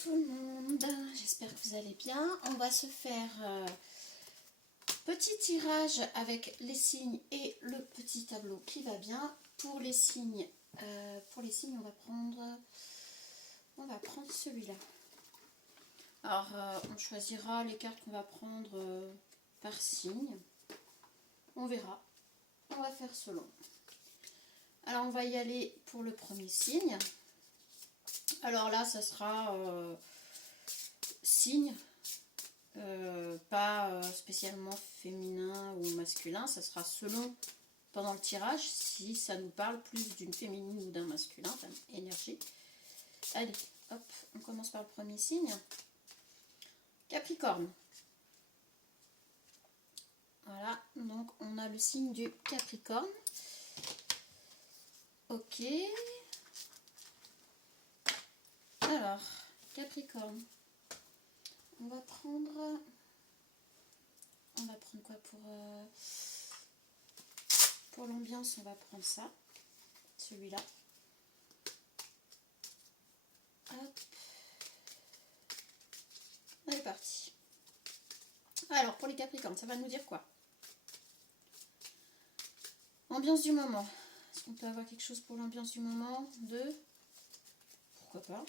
tout le monde, j'espère que vous allez bien. On va se faire petit tirage avec les signes et le petit tableau qui va bien. Pour les signes, on va prendre celui-là. Alors on choisira les cartes qu'on va prendre par signe. On verra. On va faire selon. Alors on va y aller pour le premier signe. Alors là, ça sera signe, pas spécialement féminin ou masculin. Ça sera selon, pendant le tirage, si ça nous parle plus d'une féminine ou d'un masculin, enfin, énergie. Allez, hop, on commence par le premier signe. Capricorne. Voilà, donc on a le signe du Capricorne. Ok. Alors, Capricorne. On va prendre quoi pour l'ambiance? On va prendre ça, celui-là. Hop. On est parti. Alors, pour les Capricornes, ça va nous dire quoi? Ambiance du moment. Est-ce qu'on peut avoir quelque chose pour l'ambiance du moment? Pourquoi pas?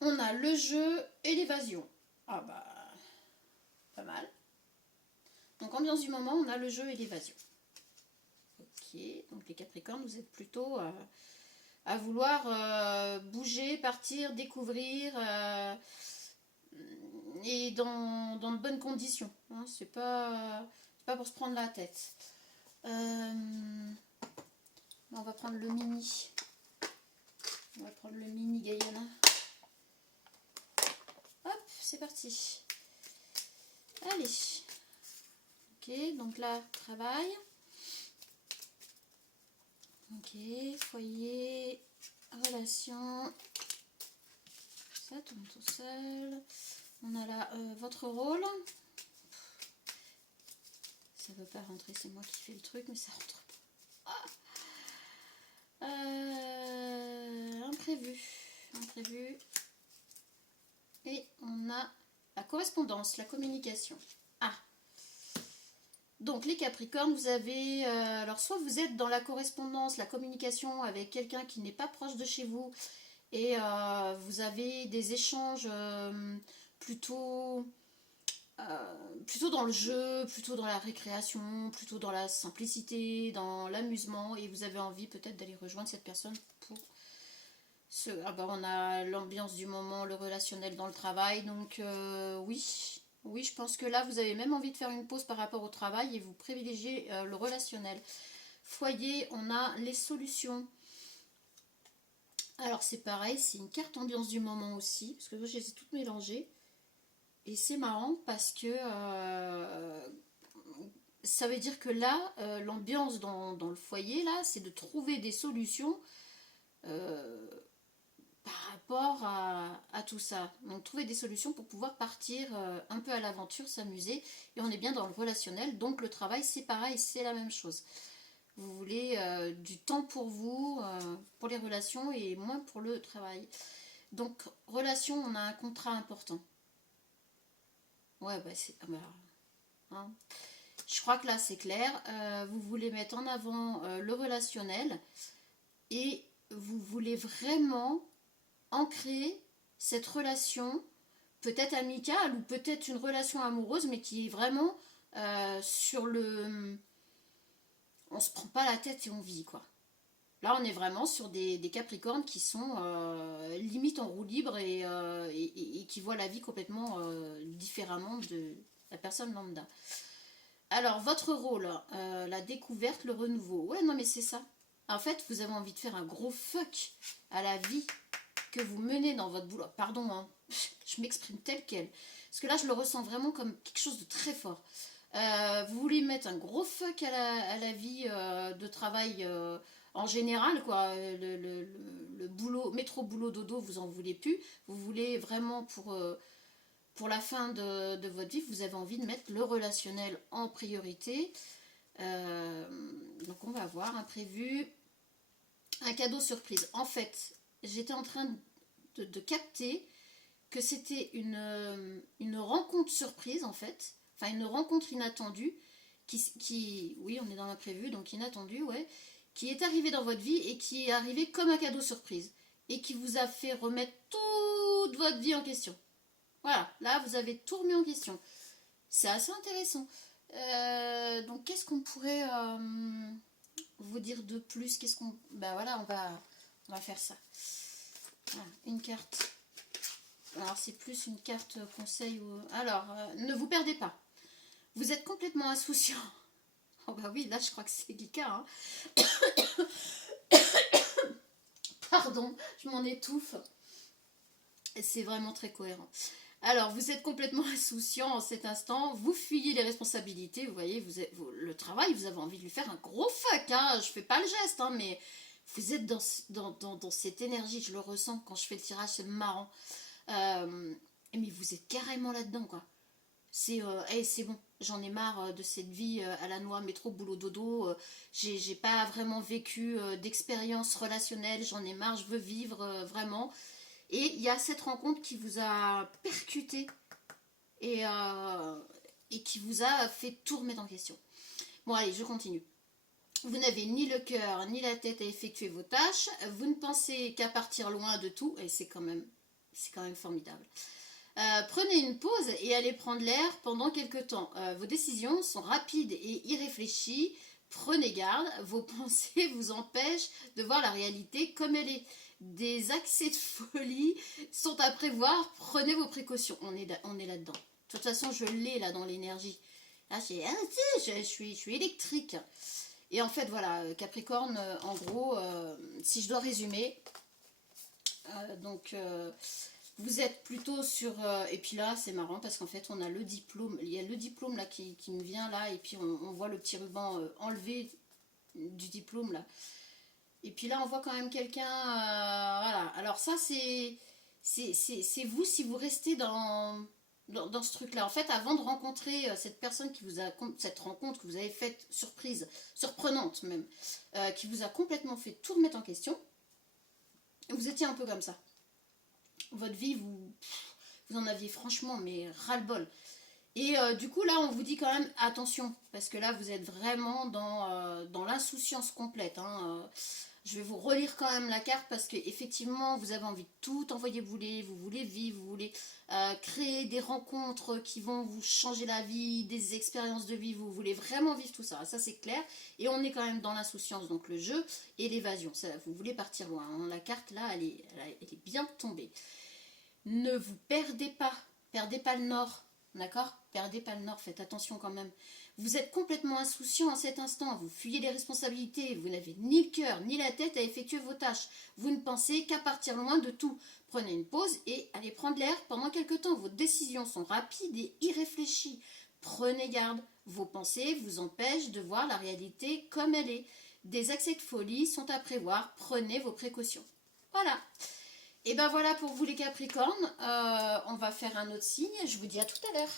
On a le jeu et l'évasion. Ah bah, pas mal. Donc ambiance du moment, on a le jeu et l'évasion. Ok, donc les Capricornes, vous êtes plutôt à vouloir bouger, partir, découvrir et dans de bonnes conditions. Hein, c'est pas pour se prendre la tête. On va prendre le mini. On va prendre le mini Gaiana. Hop, c'est parti. Allez. Ok, donc là, travail. Ok, foyer, relation. Ça tourne tout seul. On a là votre rôle. Ça ne veut pas rentrer, c'est moi qui fais le truc, mais ça rentre pas. Imprévu. Et on a la correspondance, la communication. Ah. Donc les Capricornes, vous avez, alors soit vous êtes dans la correspondance, la communication avec quelqu'un qui n'est pas proche de chez vous et vous avez des échanges plutôt dans le jeu, plutôt dans la récréation, plutôt dans la simplicité, dans l'amusement, et vous avez envie peut-être d'aller rejoindre cette personne pour on a l'ambiance du moment, le relationnel dans le travail, donc oui, je pense que là vous avez même envie de faire une pause par rapport au travail et vous privilégiez le relationnel. Foyer, on a les solutions. Alors c'est pareil, c'est une carte ambiance du moment aussi, parce que moi je les ai toutes mélangées. Et c'est marrant parce que ça veut dire que là, l'ambiance dans le foyer, là, c'est de trouver des solutions par rapport à tout ça. Donc trouver des solutions pour pouvoir partir un peu à l'aventure, s'amuser. Et on est bien dans le relationnel, donc le travail, c'est pareil, c'est la même chose. Vous voulez du temps pour vous, pour les relations et moins pour le travail. Donc relation, on a un contrat important. Ouais, bah c'est... hein. Je crois que là c'est clair. Vous voulez mettre en avant le relationnel et vous voulez vraiment ancrer cette relation, peut-être amicale ou peut-être une relation amoureuse, mais qui est vraiment sur le... On se prend pas la tête et on vit, quoi. Là, on est vraiment sur des Capricornes qui sont limite en roue libre et qui voient la vie complètement différemment de la personne lambda. Alors, votre rôle, la découverte, le renouveau. Ouais, non, mais c'est ça. En fait, vous avez envie de faire un gros fuck à la vie que vous menez dans votre boulot. Pardon, hein, je m'exprime tel quel. Parce que là, je le ressens vraiment comme quelque chose de très fort. Vous voulez mettre un gros fuck à la vie de travail en général, quoi. Le boulot, métro, boulot, dodo, vous en voulez plus. Vous voulez vraiment pour la fin de votre vie, vous avez envie de mettre le relationnel en priorité. Donc on va voir, imprévu, un cadeau surprise. En fait, j'étais en train de capter que c'était une rencontre surprise en fait, enfin une rencontre inattendue, oui on est dans l'imprévu, donc inattendue, ouais, qui est arrivée dans votre vie et qui est arrivée comme un cadeau surprise, et qui vous a fait remettre toute votre vie en question. Voilà, là vous avez tout remis en question. C'est assez intéressant. Donc qu'est-ce qu'on pourrait vous dire de plus? Qu'est-ce qu'on... Ben voilà, on va faire ça. Voilà, une carte. Alors c'est plus une carte conseil. Alors, ne vous perdez pas. Vous êtes complètement insouciant. Oh bah oui, là je crois que c'est le cas. Hein. Pardon, je m'en étouffe. C'est vraiment très cohérent. Alors, vous êtes complètement insouciant en cet instant, vous fuyez les responsabilités, vous voyez, le travail, vous avez envie de lui faire un gros fuck, hein, je fais pas le geste, hein, mais vous êtes dans cette énergie, je le ressens quand je fais le tirage, c'est marrant. Mais vous êtes carrément là-dedans, quoi. C'est bon, j'en ai marre de cette vie à la noix, métro, boulot, dodo, j'ai pas vraiment vécu d'expérience relationnelle, j'en ai marre, je veux vivre vraiment. Et il y a cette rencontre qui vous a percuté et qui vous a fait tout remettre en question. Bon allez, je continue. Vous n'avez ni le cœur ni la tête à effectuer vos tâches. Vous ne pensez qu'à partir loin de tout. Et c'est quand même formidable. Prenez une pause et allez prendre l'air pendant quelques temps. Vos décisions sont rapides et irréfléchies. Prenez garde. Vos pensées vous empêchent de voir la réalité comme elle est. Des accès de folie sont à prévoir. Prenez vos précautions. On est là-dedans. De toute façon, je l'ai là dans l'énergie. Là, je suis électrique. Et en fait, voilà, Capricorne, en gros, si je dois résumer, vous êtes plutôt sur... et puis là, c'est marrant parce qu'en fait, on a le diplôme. Il y a le diplôme là qui me vient là. Et puis, on voit le petit ruban enlevé du diplôme là. Et puis là, on voit quand même quelqu'un... voilà. Alors ça, c'est vous si vous restez dans ce truc-là. En fait, avant de rencontrer cette personne qui vous a... Cette rencontre que vous avez faite, surprenante même, qui vous a complètement fait tout remettre en question, vous étiez un peu comme ça. Votre vie, vous en aviez franchement, mais ras-le-bol. Et du coup, là, on vous dit quand même attention, parce que là, vous êtes vraiment dans l'insouciance complète. Hein. Je vais vous relire quand même la carte, parce qu'effectivement, vous avez envie de tout envoyer bouler, vous voulez vivre, vous voulez créer des rencontres qui vont vous changer la vie, des expériences de vie, vous voulez vraiment vivre tout ça. Ça, c'est clair. Et on est quand même dans l'insouciance, donc le jeu et l'évasion. Vous voulez partir loin. Hein. La carte, là, elle est bien tombée. Ne vous perdez pas le nord. D'accord? Perdez pas le nord, faites attention quand même. Vous êtes complètement insouciant en cet instant, vous fuyez les responsabilités, vous n'avez ni le cœur ni la tête à effectuer vos tâches. Vous ne pensez qu'à partir loin de tout. Prenez une pause et allez prendre l'air pendant quelque temps. Vos décisions sont rapides et irréfléchies. Prenez garde. Vos pensées vous empêchent de voir la réalité comme elle est. Des accès de folie sont à prévoir. Prenez vos précautions. Voilà. Et ben voilà pour vous les Capricornes. On va faire un autre signe. Je vous dis à tout à l'heure.